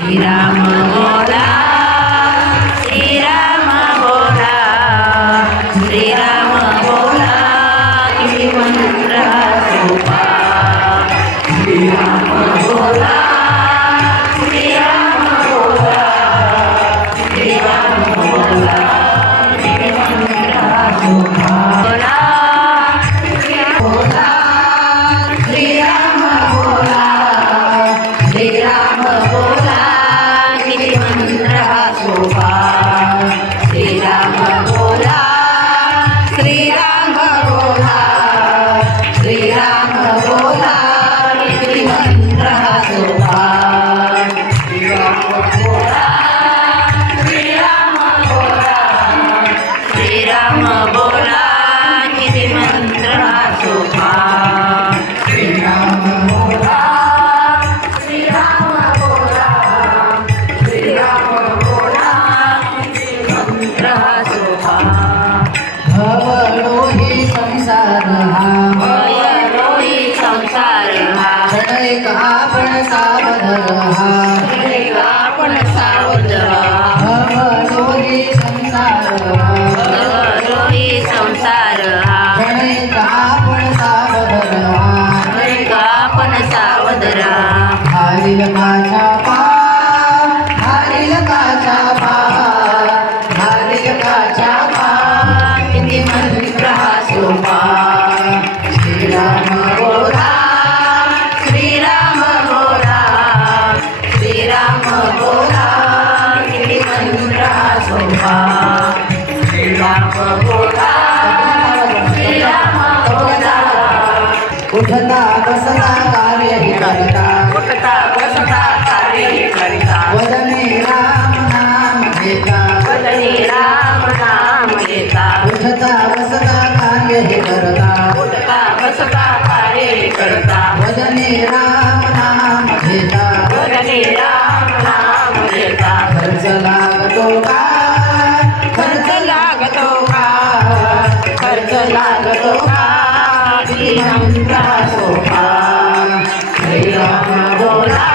श्रीराम बोला श्रीराम बोला श्रीराम बोला किती मंत्र सोपा श्रीराम बोला श्रीराम बोला श्रीराम बोला किती मंत्र सोपा बोला बोला श्रीराम बोला श्रीराम बोला किती मंत्र सोपा श्रीराम बोला श्रीराम बोला श्रीराम बोला किती मंत्र सोपा श्रीराम बोला श्रीराम बोला श्रीराम बोला किती मंत्र सोपा श्रीराम बोला श्रीराम बोला श्रीराम बोला किती मंत्र सोपा भवलो ही संसार हा भयलो ही संसार हा एक आपण सावध हा एक आपण सावध राहा भवलो ही संसार हा भयलो ही संसार हा एक आपण सावध हा एक आपण सावध राहा हरिल काचा पा हरिल काचा पा हरिल काचा पा किती मंत्र सोपा श्रीराम बोला श्रीराम बोला श्रीराम बोला किती मंत्र सोपा श्रीराम बोला श्रीराम बोला उठता बसता कार्य हि करिता उठता बसता कार्य करिता वदने राम नाम घेता वदनी राम नाम घेता उठता बसता कार्य हि करता उठता बसता कार्य करता वदने राम नाम घेता वदनी राम नाम घेता खर्च लागतो का खर्च लागतो का खर्च लागतो का किती मंत्र सोपा श्रीराम बोला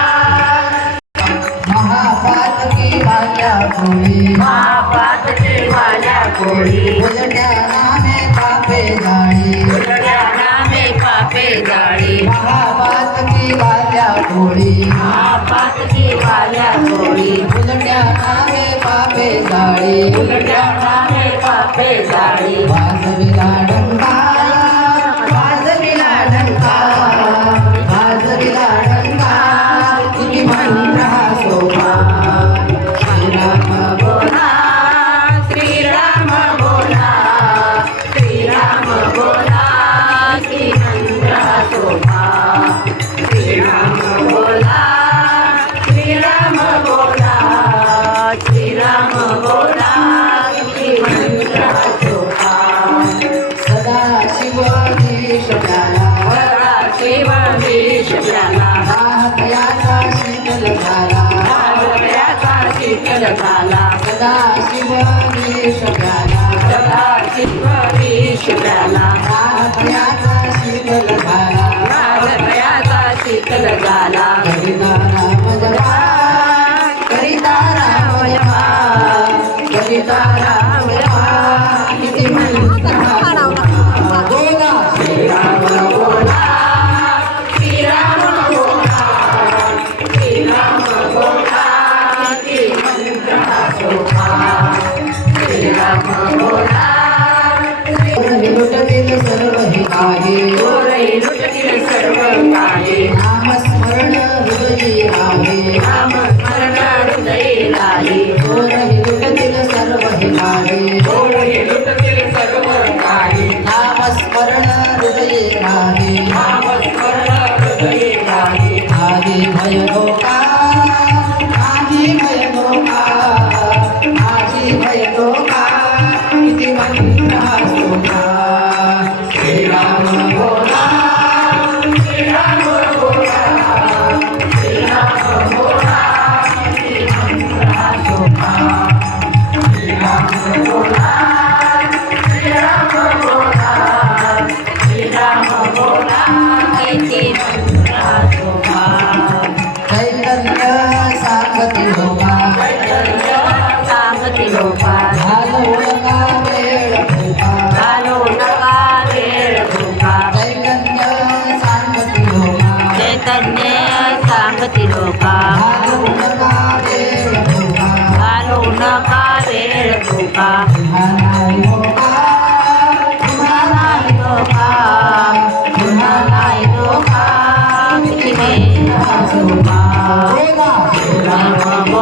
महापातकी भाज्या पोळी महापातकी वाल्या कोळी उलट्या नामे पापे जाळी उलट्या नामे पापे जाळी महापातकी भाज्या पोळी महापातकी वाल्या कोळी उलट्या नामे पापे जाळी उलट्या नामे पापे जाळी वाजविला डंका वाजविला डंका वाजविला डंका किती मंत्र हा सोपा श्रीराम बोला श्रीराम बोला श्रीराम बोला की मंत्र सोपा श्रीराम बोला श्रीराम बोला श्रीराम बोला की मंत्र सोपा सदा शिव देश प्याला वरा शिव विष प्याला राहतयाचा शीतल झाला राजयाचा शीतल झाला सदा शिव देश प्याला सदा शिव विष प्याला राहतयाचा शीतल झाला राजयाचा शीतल झाला करिता राम जपा करिता राम जपा करिता राम जपा किती मंत्र बोला श्रीराम बोला श्रीराम बोला श्रीराम बोला की मंत्र सोपा श्रीराम बोला लुटतील सर्व हे आहे गोरई लुटतील सर्व काही नामस्मरण हृदयी सांगती लोका सांगती लोका घालवू नका वेळ धोका घालू नका वेळ धोका चैतन्य सांगती लोका चैतन्य सांगती लोका घालवू नका वेळ धोका घालू नका वेळ धोका पुन्हा नाही धोका पुन्हा नाही धोका पुन्हा नाही धोका किती वेळ धोका धोका